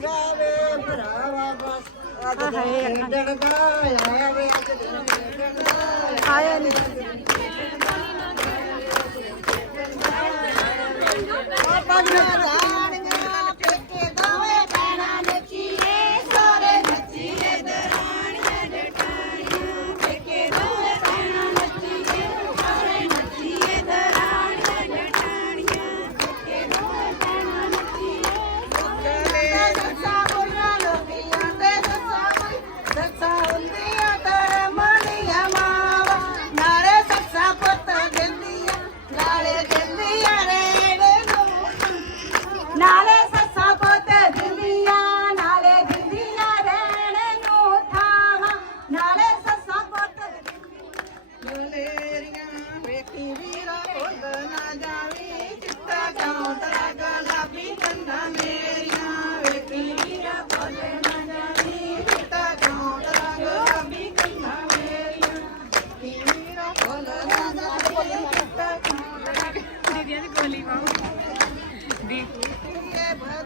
ਵੇ ਭਰਾਵਾ ਬਸ ਅੱਜ ਦਾ ਆਇਆ ਵੇ ਅੱਜ ਦਾ ਆਇਆ ਨਹੀਂ ਵੇਖੀ ਵੀਰਾ ਭੁੱਲ ਨਾ ਜਾਵੀ ਚਿੱਟਾ ਚੌਂਤਰਾ ਗੁਲਾਬੀ ਕੰਨਾਂ ਮੇਰੀਆਂ ਵੇਖੀ ਵੀਰਾ ਭੁੱਲ ਨਾ ਜਾਵੀ ਚਿੱਟਾ ਚੌਂਤਰਾ ਗੁਲਾਬੀ ਕੰਨਾਂ ਮੇਰੀਆਂ ਵੇਖੀ ਵੀਰਾ ਭੁੱਲ ਨਾ ਜਾਵੀ ਚਿੱਟਾ ਚੌਂਤਰਾ ਦੀਦੀਆਂ ਦੀ ਗੋਲੀ ਪਾਓ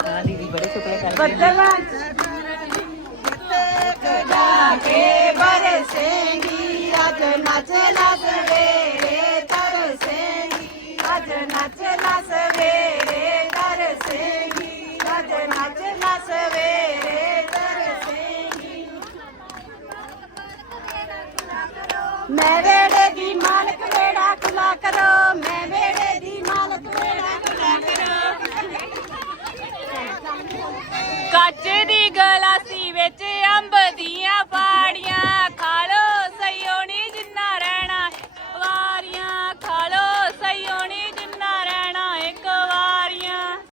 ਹਾਂ ਦੀਦੀ ਬੜੇ ਸ਼ੁਕਰ ਕਰ ਬੱਦਲਾਂ ਜਾ ਕੇ ਬਰਸੇਂਗੀ ਅੱਜ ਨੱਚ ਲਾ ਮੈਂ ਵੇੜੇ ਦੀ ਮਾਲਕ, ਵੇੜਾ ਖੁਲਾ ਕਰੋ। ਮੈਂ ਵੇੜੇ ਦੀ ਮਾਲਕ, ਵੇੜਾ ਖੁਲਾ ਕਰੋ। ਕੱਚ ਦੀ ਗਲਾਸੀ ਵਿੱਚ